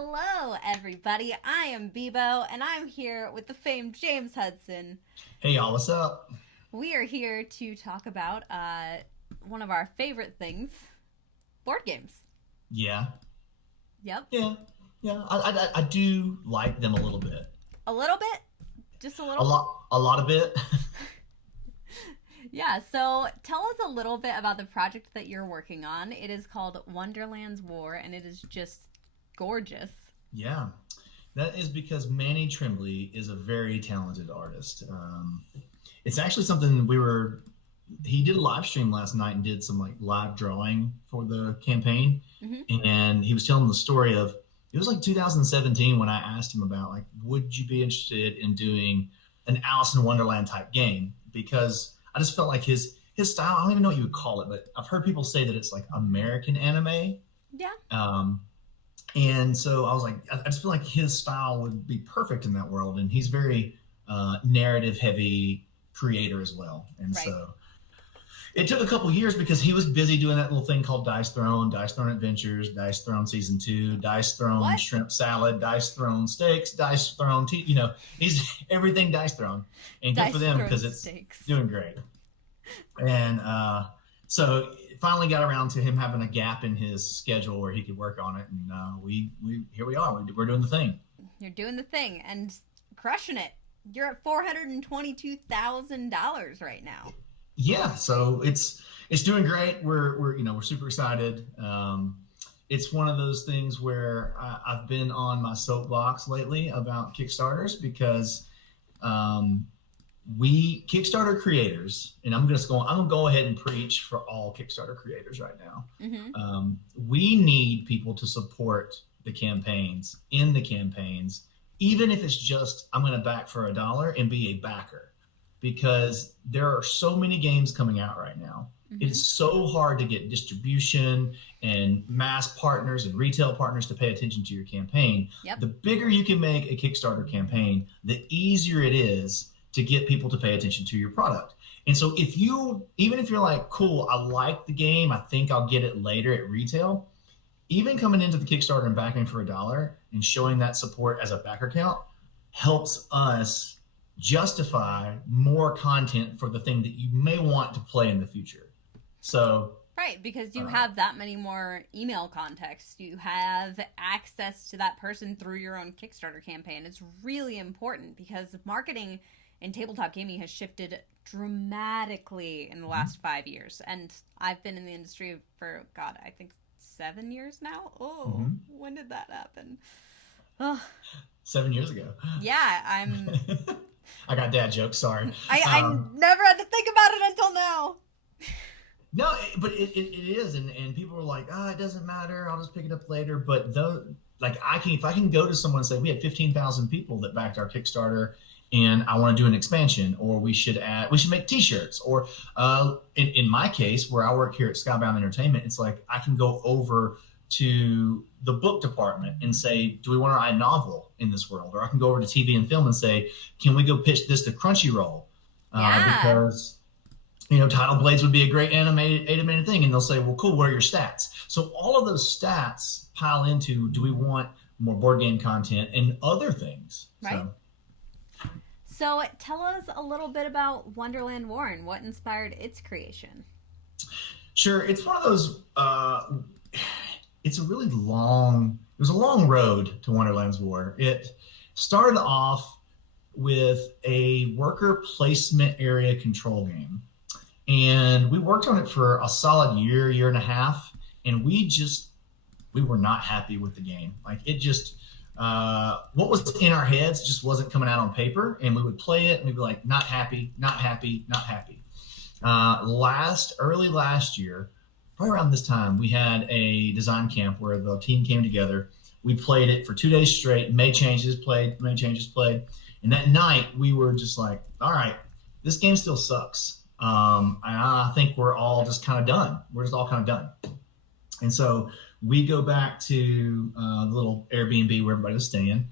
Hello, everybody. I am Bebo, and I'm here with the famed James Hudson. Hey y'all, what's up? We are here to talk about one of our favorite things, board games. Yeah, Yep. yeah, yeah. I do like them a little bit, A little bit? Just a a little? lot, a lot of bit. Yeah, so tell us a little bit about the project that you're working on. It is called Wonderland's War, and it is just gorgeous. Yeah, that is because Manny Tremblay is a very talented artist. It's actually something he did a live stream last night and did some like live drawing for the campaign, Hmm. and he was telling the story of it was like 2017 when I asked him about like would you be interested in doing an Alice in Wonderland type game because I just felt like his style, I don't even know what you would call it, but I've heard people say that it's like American anime. Yeah. um, and so I was like, I just feel like his style would be perfect in that world, and he's very narrative heavy creator as well. And Right. so it took a couple years because he was busy doing that little thing called Dice Throne Adventures, Dice Throne Season Two, Dice Throne What? Shrimp Salad, Dice Throne Steaks, Dice Throne Tea. He's everything Dice Throne, and good for Dice them thrown because it's steaks. doing great. And so it finally got around to him having a gap in his schedule where he could work on it, and we here we are. We're doing the thing. You're doing the thing and crushing it. You're at $422,000 right now. Yeah, so it's doing great. We're super excited. It's one of those things where I've been on my soapbox lately about Kickstarters because um, we Kickstarter creators, and I'm gonna go ahead and preach for all Kickstarter creators right now. Mm-hmm. We need people to support the campaigns, even if it's just I'm gonna back for $1 and be a backer, because there are so many games coming out right now. Mm-hmm. It's so hard to get distribution and mass partners and retail partners to pay attention to your campaign. Yep. The bigger you can make a Kickstarter campaign, the easier it is to get people to pay attention to your product. And so even if you're like, cool, I like the game, I think I'll get it later at retail, even coming into the Kickstarter and backing for $1 and showing that support as a backer count helps us justify more content for the thing that you may want to play in the future. So, Right, because you uh, have that many more email contacts. You have access to that person through your own Kickstarter campaign. It's really important because marketing in tabletop gaming has shifted dramatically in the last 5 years. And I've been in the industry for, God, I think 7 years now. Oh, mhm, when did that happen? Oh, 7 years ago. yeah, I'm. I got dad jokes. Sorry. I Um, never had to think about it until now. no, but it is, and people are like, it doesn't matter. I'll just pick it up later. But though, like if I can go to someone and say we had 15,000 people that backed our Kickstarter, and I want to do an expansion, or we should make T-shirts, or in my case where I work here at Skybound Entertainment, it's like I can go over to the book department and say, do we want to write a novel in this world? Or I can go over to TV and film and say, can we go pitch this to Crunchyroll? Yeah. Because Title Blades would be a great animated thing, and they'll say, well, cool, what are your stats? So all of those stats pile into, do we want more board game content and other things? Right. So So tell us a little bit about Wonderland War and what inspired its creation. sure, it's one of those. It's a really long. It was a long road to Wonderland's War. It started off with a worker placement area control game, and we worked on it for a solid year and a half, and we were not happy with the game. Like it just what was in our heads just wasn't coming out on paper, and we would play it and we'd be like, not happy, not happy, not happy. Early last year, probably around this time, we had a design camp where the team came together. We played it for 2 days straight, made changes, played. And that night we were just like, all right, this game still sucks. I think we're all just kind of done. We're just all kind of done. And so we go back to the little Airbnb where everybody was staying.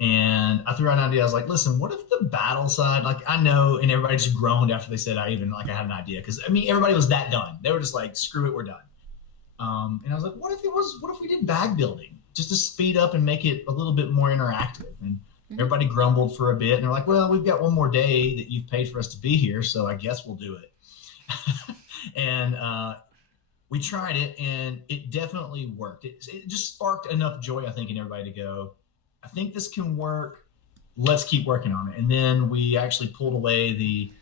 And I threw out an idea. I was like, listen, what if the battle side, like I know, and everybody just groaned after they said I had an idea. Cause I mean, everybody was that done. They were just like, screw it, we're done. And I was like, what if we did bag building just to speed up and make it a little bit more interactive. And Mhm. everybody grumbled for a bit, and they're like, well, we've got one more day that you've paid for us to be here, so I guess we'll do it. And we tried it, and it definitely worked. It just sparked enough joy, I think, in everybody to go, I think this can work. Let's keep working on it. And then we actually pulled away the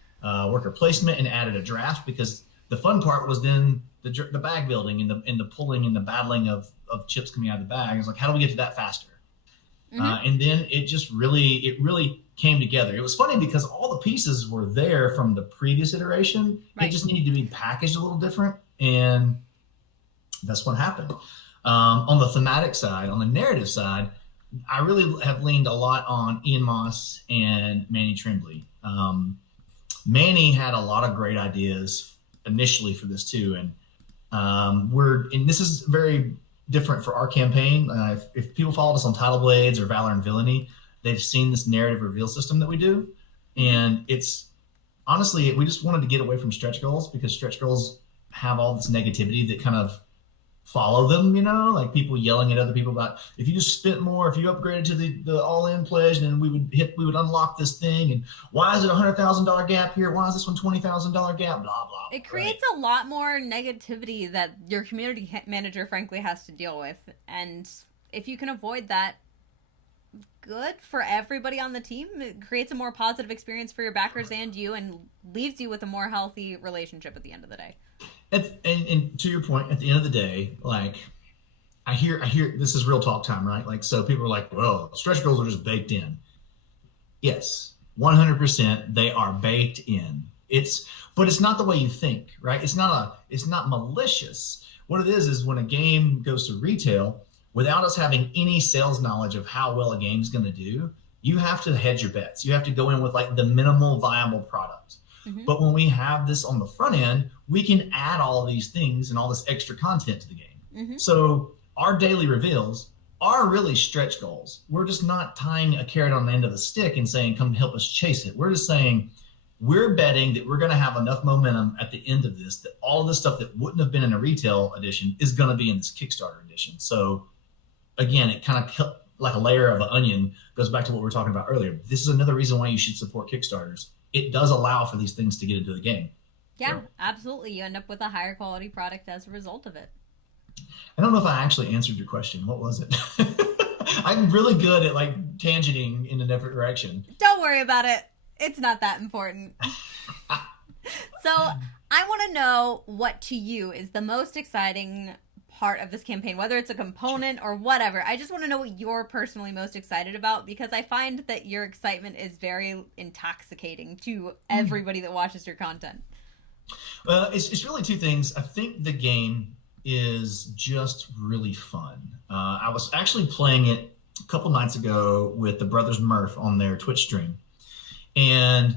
worker placement and added a draft, because the fun part was then the bag building and the pulling and the battling of chips coming out of the bag. It's like, how do we get to that faster? And then it really came together. It was funny because all the pieces were there from the previous iteration. Right. It just needed to be packaged a little different, and that's what happened. On the thematic side, on the narrative side, I really have leaned a lot on Ian Moss and Manny Tremblay. Manny had a lot of great ideas initially for this too, and this is very different for our campaign. If people followed us on Title Blades or Valor and Villainy, they've seen this narrative reveal system that we do, and it's honestly, we just wanted to get away from stretch goals, because stretch goals have all this negativity that kind of follow them, like people yelling at other people about, if you just spent more, if you upgraded to the all-in pledge, then we would unlock this thing, and why is it $100,000 gap here? Why is this one $20,000 gap? Blah blah. It creates a lot more negativity that your community manager, frankly, has to deal with, and if you can avoid that, good for everybody on the team. It creates a more positive experience for your backers and you, and leaves you with a more healthy relationship at the end of the day. And to your point, at the end of the day, like I hear this is real talk time, right? Like, so people are like, well, stretch goals are just baked in. Yes, 100%, they are baked in. But it's not the way you think, right? It's not malicious. What it is when a game goes to retail, without us having any sales knowledge of how well a game's going to do, you have to hedge your bets. You have to go in with like the minimal viable product. Mm-hmm. But when we have this on the front end, we can add all of these things and all this extra content to the game. Mm-hmm. So our daily reveals are really stretch goals. We're just not tying a carrot on the end of a stick and saying, come help us chase it. We're just saying, we're betting that we're going to have enough momentum at the end of this, that all of this stuff that wouldn't have been in a retail edition is going to be in this Kickstarter edition. So again, it kind of like a layer of an onion, goes back to what we were talking about earlier. This is another reason why you should support Kickstarters. It does allow for these things to get into the game. Yeah, absolutely. You end up with a higher quality product as a result of it. I don't know if I actually answered your question. What was it? I'm really good at like tangenting in a different direction. Don't worry about it. It's not that important. So I want to know what to you is the most exciting part of this campaign, whether it's a component or whatever. I just want to know what you're personally most excited about, because I find that your excitement is very intoxicating to everybody that watches your content. It's really two things. I think the game is just really fun. I was actually playing it a couple nights ago with the Brothers Murph on their Twitch stream. And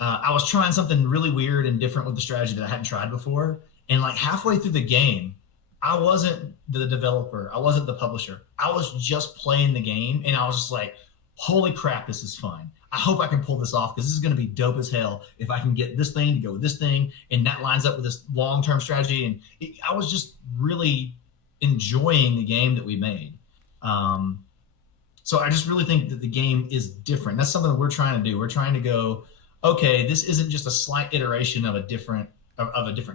I was trying something really weird and different with the strategy that I hadn't tried before. And like halfway through the game, I wasn't the developer. I wasn't the publisher. I was just playing the game. And I was just like, holy crap, this is fun. I hope I can pull this off, because this is going to be dope as hell if I can get this thing to go with this thing. And that lines up with this long-term strategy. And I was just really enjoying the game that we made. So I just really think that the game is different. That's something that we're trying to do. We're trying to go, okay, this isn't just a slight iteration of a different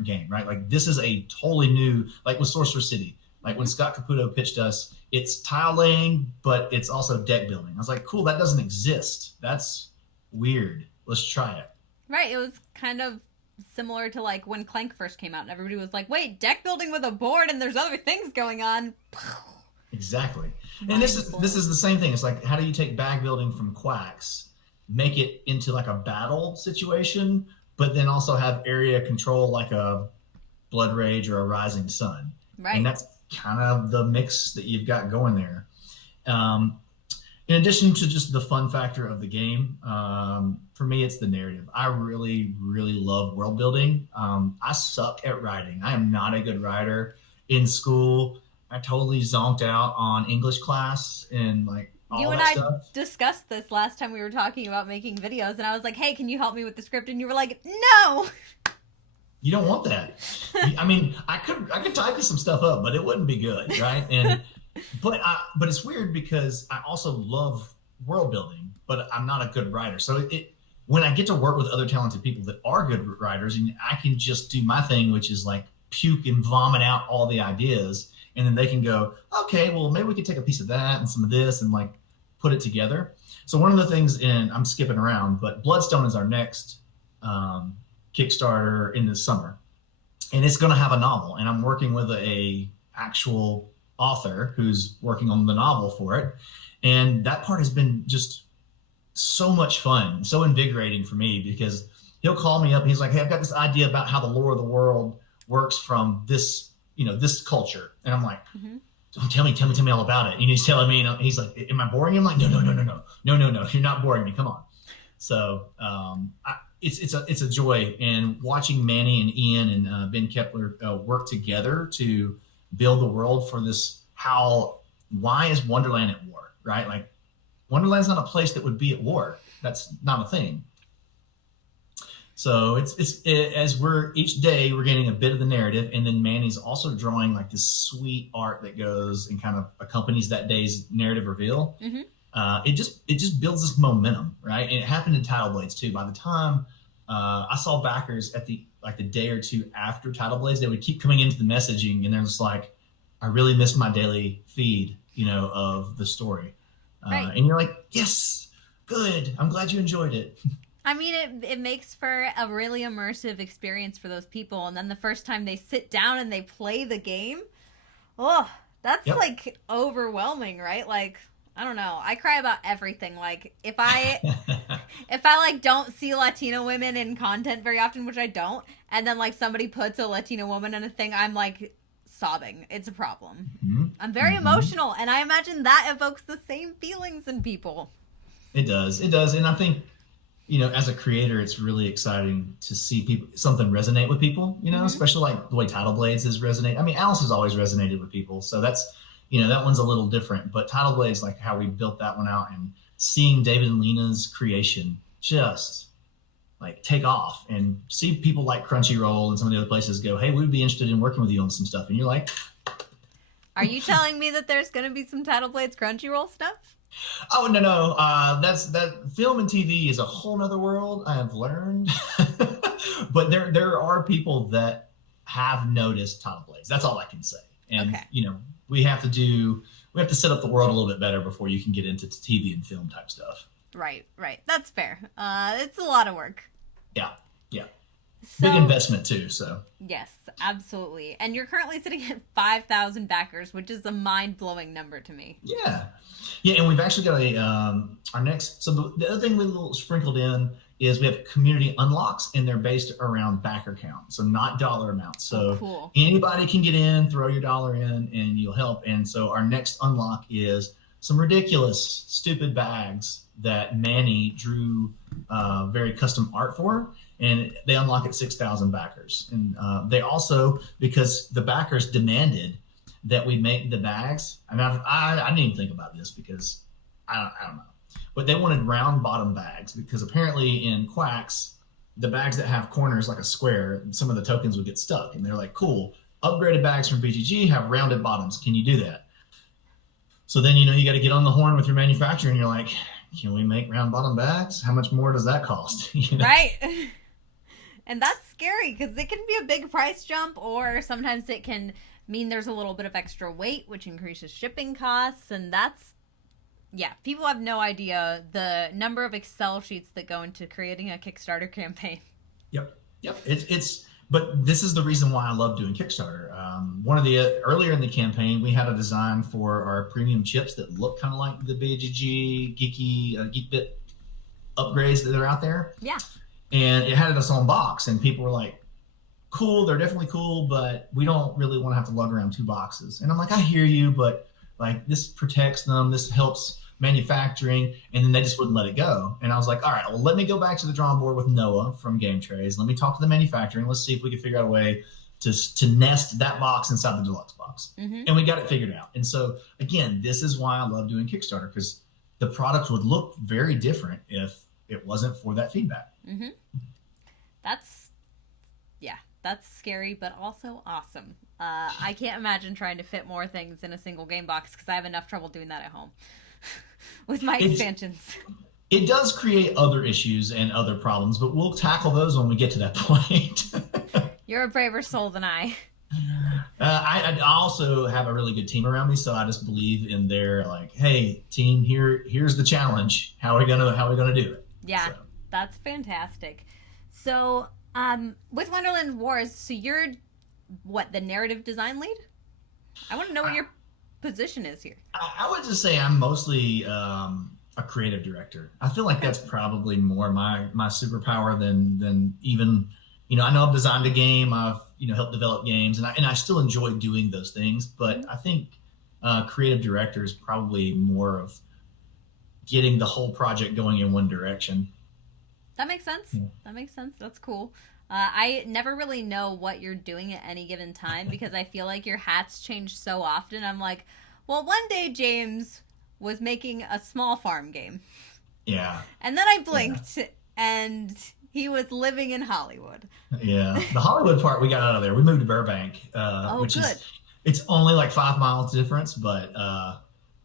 game, right? Like this is a totally new, like with Sorcerer City, like when Scott Caputo pitched us, it's tile laying, but it's also deck building. I was like, cool, that doesn't exist. That's weird. Let's try it. Right. It was kind of similar to like when Clank first came out and everybody was like, wait, deck building with a board and there's other things going on. Exactly. And this is the same thing. It's like, how do you take bag building from Quacks, make it into like a battle situation, but then also have area control like a Blood Rage or a Rising Sun. Right. And that's kind of the mix that you've got going there. In addition to just the fun factor of the game, for me, it's the narrative. I really, really love world building. I suck at writing. I am not a good writer. In school, I totally zonked out on English class and like all you and that I stuff. Discussed this last time we were talking about making videos, and I was like, hey, can you help me with the script? And you were like, no. You don't want that. I mean, I could type you some stuff up, but it wouldn't be good, right? And but it's weird because I also love world building, but I'm not a good writer. So when I get to work with other talented people that are good writers, and I can just do my thing, which is like puke and vomit out all the ideas, and then they can go, okay, well maybe we could take a piece of that and some of this and like put it together. So one of the things, and I'm skipping around, but Bloodstone is our next Kickstarter in the summer, and it's going to have a novel, and I'm working with a actual author who's working on the novel for it, and that part has been just so much fun, so invigorating for me, because he'll call me up and he's like, hey, I've got this idea about how the lore of the world works from this, this culture, and I'm like, oh, tell me all about it. And he's telling me, and he's like, am I boring you? I'm like, no, you're not boring me, come on. So it's a joy, and watching Manny and Ian and Ben Kepler work together to build the world for this. Why is Wonderland at war, right? Like, Wonderland's not a place that would be at war. That's not a thing. So as each day we're getting a bit of the narrative, and then Manny's also drawing like this sweet art that goes and kind of accompanies that day's narrative reveal. It just builds this momentum, right? And it happened in Tidal Blades too. By the time I saw backers at the day or two after Tidal Blades, they would keep coming into the messaging, and they're just like, I really missed my daily feed, of the story. Right. And you're like, yes, good. I'm glad you enjoyed it. I mean, it makes for a really immersive experience for those people. And then the first time they sit down and they play the game, that's like overwhelming, right? Like, I don't know. I cry about everything. Like, if I like don't see Latino women in content very often, which I don't, and then like somebody puts a Latino woman in a thing, I'm like sobbing. It's a problem. I'm very emotional, and I imagine that evokes the same feelings in people. It does. And I think, as a creator, it's really exciting to see something resonate with people, especially like the way Tidal Blades has resonated. I mean, Alice has always resonated with people, so that's, that one's a little different, but Tidal Blades, like how we built that one out, and seeing David and Lena's creation just like take off, and see people like Crunchyroll and some of the other places go, hey, we'd be interested in working with you on some stuff. And you're like, are you telling me that there's going to be some Tidal Blades Crunchyroll stuff? Oh, no. That film and TV is a whole nother world, I have learned. But there are people that have noticed Tidal Blades. That's all I can say. And, we have to set up the world a little bit better before you can get into TV and film type stuff. Right. That's fair. It's a lot of work. Yeah. Big investment too, so. Yes, absolutely. And you're currently sitting at 5,000 backers, which is a mind-blowing number to me. Yeah, and we've actually got our next, so the other thing we sprinkled in is we have community unlocks, and they're based around backer count, so not dollar amounts. So cool. Anybody can get in, throw your dollar in, and you'll help. And so our next unlock is some ridiculous, stupid bags that Manny drew very custom art for, and they unlock at 6,000 backers. And they also, because the backers demanded that we make the bags, and I didn't even think about this because I don't know, but they wanted round bottom bags, because apparently in Quacks, the bags that have corners like a square, some of the tokens would get stuck. And they're like, cool, upgraded bags from BGG have rounded bottoms. Can you do that? So then, you got to get on the horn with your manufacturer, and you're like, can we make round bottom bags? How much more does that cost? Right. And that's scary, because it can be a big price jump, or sometimes it can mean there's a little bit of extra weight, which increases shipping costs. And people have no idea the number of Excel sheets that go into creating a Kickstarter campaign. Yep. But this is the reason why I love doing Kickstarter. One of the earlier in the campaign, we had a design for our premium chips that look kind of like the BGG Geekbit upgrades that are out there. Yeah. And it had its own box, and people were like, cool, they're definitely cool, but we don't really want to have to lug around 2 boxes. And I'm like, I hear you, but like, this protects them, this helps manufacturing. And then they just wouldn't let it go. And I was like, all right, well, let me go back to the drawing board with Noah from Game Trays. Let me talk to the manufacturer, and let's see if we can figure out a way to nest that box inside the deluxe box. And we got it figured out. And so again, this is why I love doing Kickstarter, because the product would look very different if it wasn't for that feedback. That's scary, but also awesome. I can't imagine trying to fit more things in a single game box because I have enough trouble doing that at home with my It's, expansions. it does create other issues and other problems, but we'll tackle those when we get to that point. You're a braver soul than I. I also have a really good team around me, so I just believe in their like, hey, team, here's the challenge. How are we gonna do it? Yeah, So that's fantastic. So, with Wonderland Wars, so you're what, the narrative design lead? I want to know what your position is here. I would just say I'm mostly a creative director. I feel like Okay. that's probably more my superpower than even I know I've designed a game, I've helped develop games, and I still enjoy doing those things. But Mhm. I think creative director is probably more of getting the whole project going in one direction. That makes sense. Yeah. That makes sense. That's cool. I never really know what you're doing at any given time because I feel like your hats change so often. I'm like, well, one day James was making a small farm game. Yeah. And then I Yeah. blinked and he was living in Hollywood. Yeah, the Hollywood part we got out of there. We moved to Burbank, Oh, which good. is it's only like 5 miles difference, but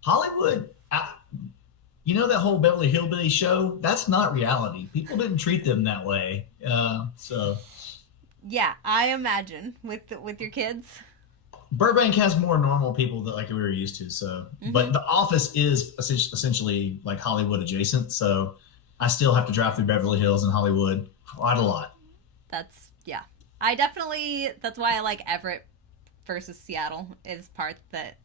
Hollywood, that whole Beverly Hillbillies show, that's not reality. People didn't treat them that way. So Yeah, I imagine with your kids. Burbank has more normal people that like we were used to. So, Mm-hmm. but the office is essentially like Hollywood adjacent. So I still have to drive through Beverly Hills and Hollywood quite a lot. That's yeah. I definitely that's why I like Everett versus Seattle is part that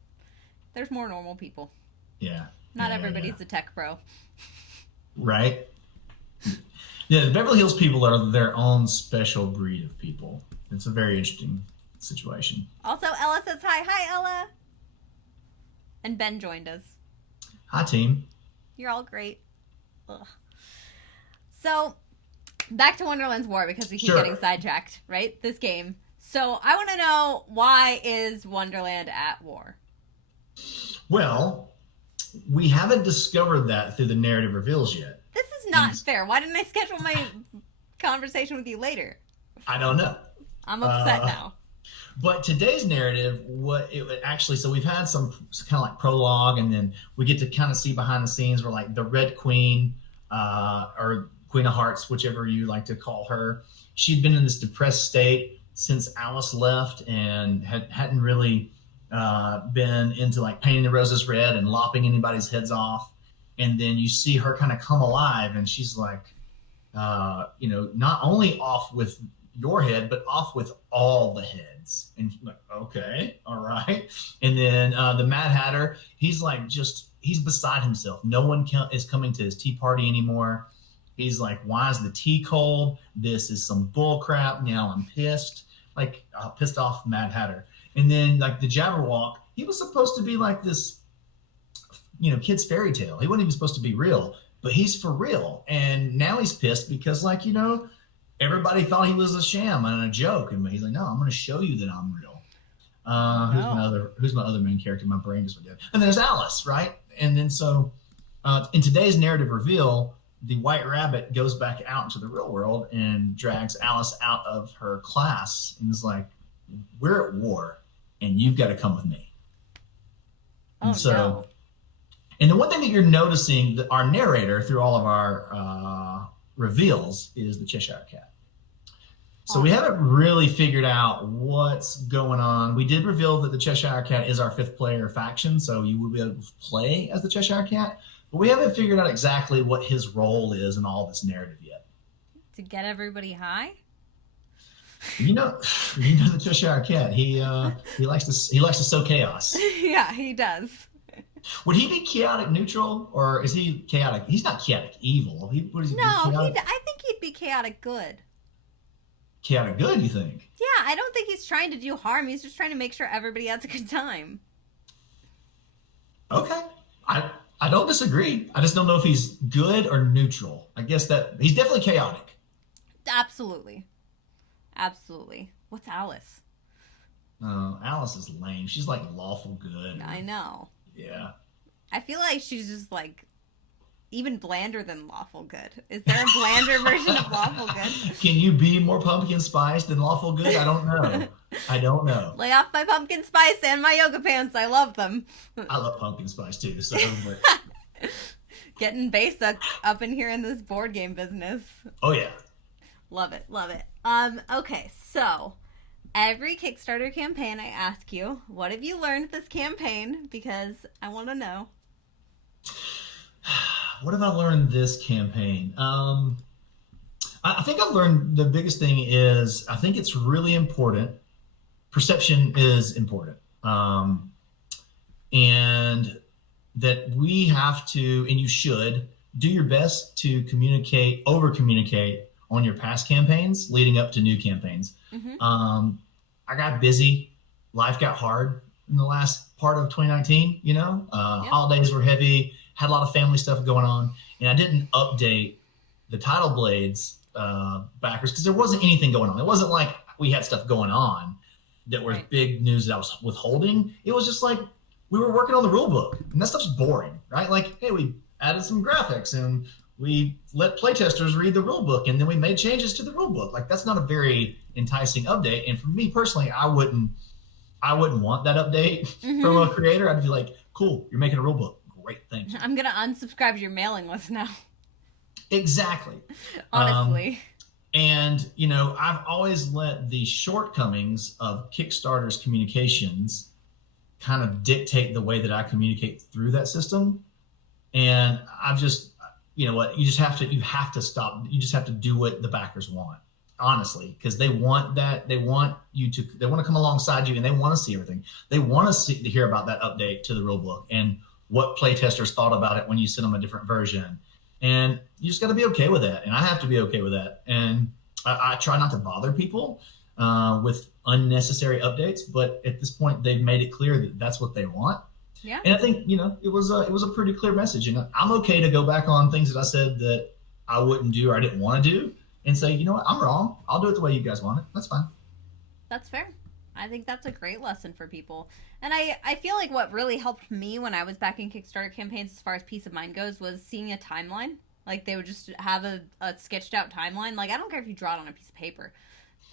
there's more normal people. Yeah, Not yeah, yeah, yeah. everybody's a tech bro. Right. Yeah, the Beverly Hills people are their own special breed of people. It's a very interesting situation. Also, Ella says hi. Hi, Ella. And Ben joined us. Hi, team. You're all great. Ugh. So, back to Wonderland's War because we keep Sure. getting sidetracked, right? This game. So, I want to know, why is Wonderland at war? Well, we haven't discovered that through the narrative reveals yet. This is And not fair. Why didn't I schedule my conversation with you later? I don't know. I'm upset Uh, now. But today's narrative, what it would actually, so we've had some kind of like prologue, and then we get to kind of see behind the scenes where like the Red Queen, or Queen of Hearts, whichever you like to call her, she'd been in this depressed state since Alice left and hadn't really been into like painting the roses red and lopping anybody's heads off. And then you see her kind of come alive, and she's like, not only off with your head, but off with all the heads. And you're like, okay, all right. And then the Mad Hatter, he's beside himself. No one is coming to his tea party anymore. He's like, why is the tea cold? This is some bull crap. Now I'm pissed, like pissed off Mad Hatter. And then like the Jabberwock, he was supposed to be like this, kid's fairy tale. He wasn't even supposed to be real, but he's for real. And now he's pissed because everybody thought he was a sham and a joke. And he's like, no, I'm going to show you that I'm real. Who's my other main character? My brain just went dead. And there's Alice, right? And then so in today's narrative reveal, the White Rabbit goes back out into the real world and drags Alice out of her class and is like, we're at war and you've got to come with me. Oh, And so, no. and the one thing that you're noticing, that our narrator through all of our reveals is the Cheshire Cat. So we haven't really figured out what's going on. We did reveal that the Cheshire Cat is our fifth player faction, so you will be able to play as the Cheshire Cat. But we haven't figured out exactly what his role is in all this narrative yet. To get everybody high? You know the Cheshire Cat. He likes to sow chaos. Yeah, he does. Would he be chaotic neutral, or is he chaotic? He's not chaotic evil. What is he? No, Chaotic, I think he'd be chaotic good. chaotic good, you think? Yeah, I don't think he's trying to do harm. He's just trying to make sure everybody has a good time. Okay. I don't disagree. I just don't know if he's good or neutral. I guess that he's definitely chaotic. Absolutely. Absolutely. What's Alice? Alice is lame. She's like lawful good. I know. Yeah. I feel like she's just like even blander than lawful good? Is there a blander version of lawful good? Can you be more pumpkin spice than lawful good? I don't know. I don't know. Lay off my pumpkin spice and my yoga pants. I love them. I love pumpkin spice too. So, but... Getting basic up in here in this board game business. Oh yeah. Love it. Love it. Okay, so every Kickstarter campaign I ask you, what have you learned this campaign? Because I want to know. What have I learned this campaign? I think I've learned the biggest thing is I think it's really important. Perception is important. And that we have to, and you should, do your best to communicate, over-communicate on your past campaigns leading up to new campaigns. Mm-hmm. I got busy. Life got hard in the last part of 2019, you know? Holidays were heavy, had a lot of family stuff going on, and I didn't update the Tidal Blades backers because there wasn't anything going on. It wasn't like we had stuff going on that was big news that I was withholding. It was just like we were working on the rule book, and that stuff's boring, right? Like, hey, we added some graphics and we let playtesters read the rule book, and then we made changes to the rule book. Like, that's not a very enticing update. And for me personally, I wouldn't want that update from a creator. I'd be like, cool, you're making a rule book. Great, thanks. I'm going to unsubscribe to your mailing list now. Exactly. Honestly. And, you know, I've always let the shortcomings of Kickstarter's communications kind of dictate the way that I communicate through that system. And I've just, you know what, you have to stop. You just have to do what the backers want, honestly, because they want that. They want to come alongside you, and they want to see everything. They want to hear about that update to the rule book and what playtesters thought about it when you send them a different version. And you just got to be okay with that. And I have to be okay with that. And I try not to bother people with unnecessary updates, but at this point they've made it clear that that's what they want. Yeah. And I think, you know, it was a pretty clear message. And I'm okay to go back on things that I said that I wouldn't do or I didn't want to do and say, you know what, I'm wrong. I'll do it the way you guys want it. That's fine. That's fair. I think that's a great lesson for people. And I feel like what really helped me when I was back in Kickstarter campaigns as far as peace of mind goes was seeing a timeline. Like, they would just have a sketched out timeline. Like, I don't care if you draw it on a piece of paper.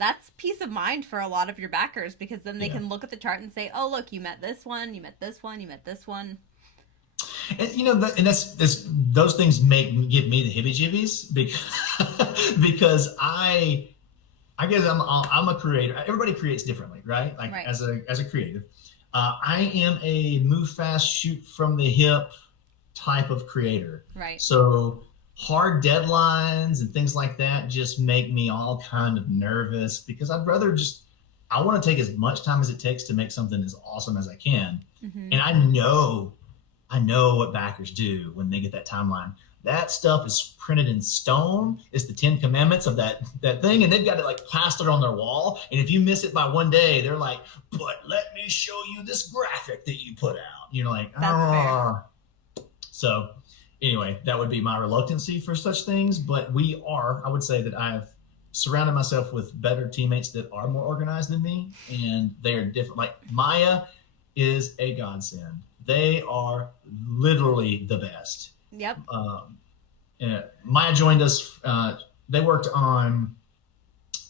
That's peace of mind for a lot of your backers, because then they can look at the chart and say, oh, look, you met this one, you met this one, you met this one. And, you know, that's those things give me the heebie-jeebies because I guess I'm a creator. Everybody creates differently, right? Like as a creative, I am a move fast, shoot from the hip type of creator. Right. So hard deadlines and things like that just make me all kind of nervous because I'd rather I want to take as much time as it takes to make something as awesome as I can. Mm-hmm. And I know what backers do when they get that timeline. That stuff is printed in stone. It's the 10 commandments of that thing. And they've got it like plastered on their wall. And if you miss it by one day, they're like, but let me show you this graphic that you put out. You're like, ah. So anyway, that would be my reluctancy for such things. But I would say that I have surrounded myself with better teammates that are more organized than me. And they are different. Like Maya is a godsend. They are literally the best. Yep. Maya joined us. They worked on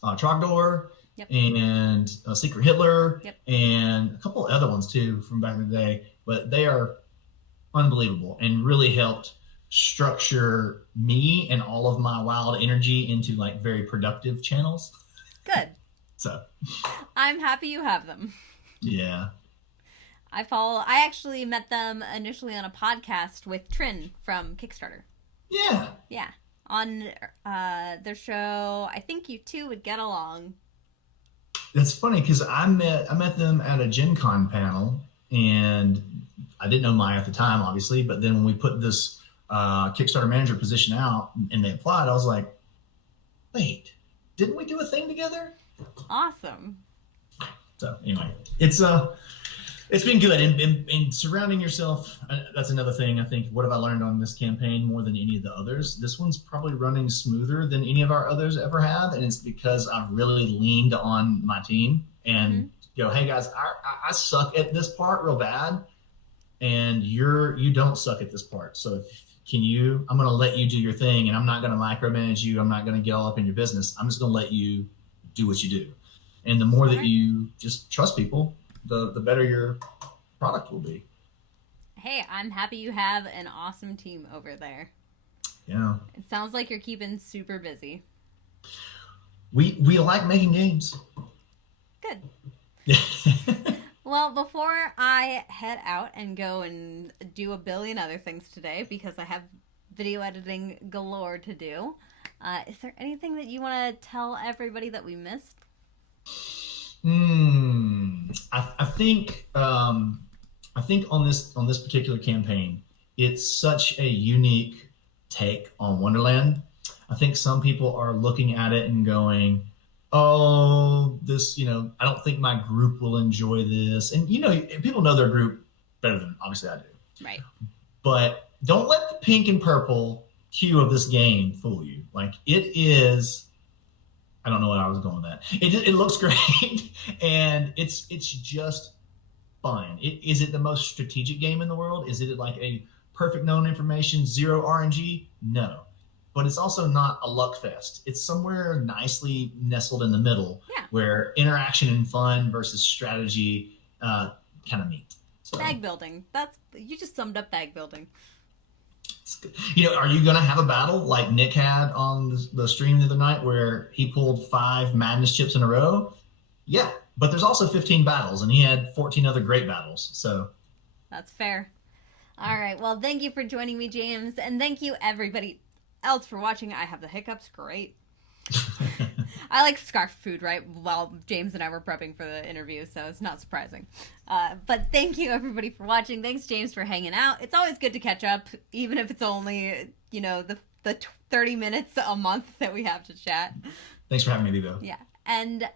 Trogdor and Secret Hitler and a couple of other ones too from back in the day. But they are unbelievable and really helped structure me and all of my wild energy into like very productive channels. Good. So I'm happy you have them. Yeah. I actually met them initially on a podcast with Trin from Kickstarter. Yeah. Yeah. On their show, I think you two would get along. That's funny because I met them at a Gen Con panel, and I didn't know Maya at the time, obviously, but then when we put this Kickstarter manager position out and they applied, I was like, wait, didn't we do a thing together? Awesome. So anyway, it's been good, and surrounding yourself, that's another thing. I think, what have I learned on this campaign more than any of the others? This one's probably running smoother than any of our others ever have, and it's because I've really leaned on my team and go, hey guys, I suck at this part real bad, and you don't suck at this part. So I'm going to let you do your thing, and I'm not going to micromanage you. I'm not going to get all up in your business. I'm just going to let you do what you do. And the more that you just trust people, the better your product will be. Hey, I'm happy you have an awesome team over there. Yeah. It sounds like you're keeping super busy. We like making games. Good. Well, before I head out and go and do a billion other things today, because I have video editing galore to do, is there anything that you want to tell everybody that we missed? I think on this particular campaign, it's such a unique take on Wonderland. I think some people are looking at it and going, oh, this, I don't think my group will enjoy this. And, people know their group better than obviously I do. Right. But don't let the pink and purple hue of this game fool you. Like, it is, I don't know what I was going with that. It looks great, and it's just fun. Is it the most strategic game in the world? Is it like a perfect known information, zero RNG? No. But it's also not a luck fest. It's somewhere nicely nestled in the middle, where interaction and fun versus strategy kind of meet. So, bag building. You just summed up bag building. Are you going to have a battle like Nick had on the stream the other night where he pulled 5 madness chips in a row? Yeah, but there's also 15 battles, and he had 14 other great battles. So that's fair. All right. Well, thank you for joining me, James, and thank you everybody else for watching. I have the hiccups. Great. I like scarf food, right? While James and I were prepping for the interview, so it's not surprising. But thank you everybody for watching. Thanks, James, for hanging out. It's always good to catch up, even if it's only, the 30 minutes a month that we have to chat. Thanks for having me, Vivo. Yeah. And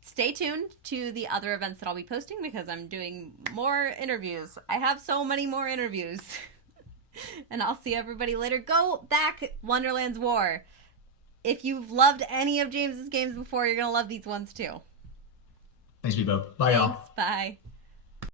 stay tuned to the other events that I'll be posting, because I'm doing more interviews. I have so many more interviews. And I'll see everybody later. Go back Wonderland's War. If you've loved any of James's games before, you're going to love these ones too. Thanks, Bebo. Bye, y'all. Thanks. Bye.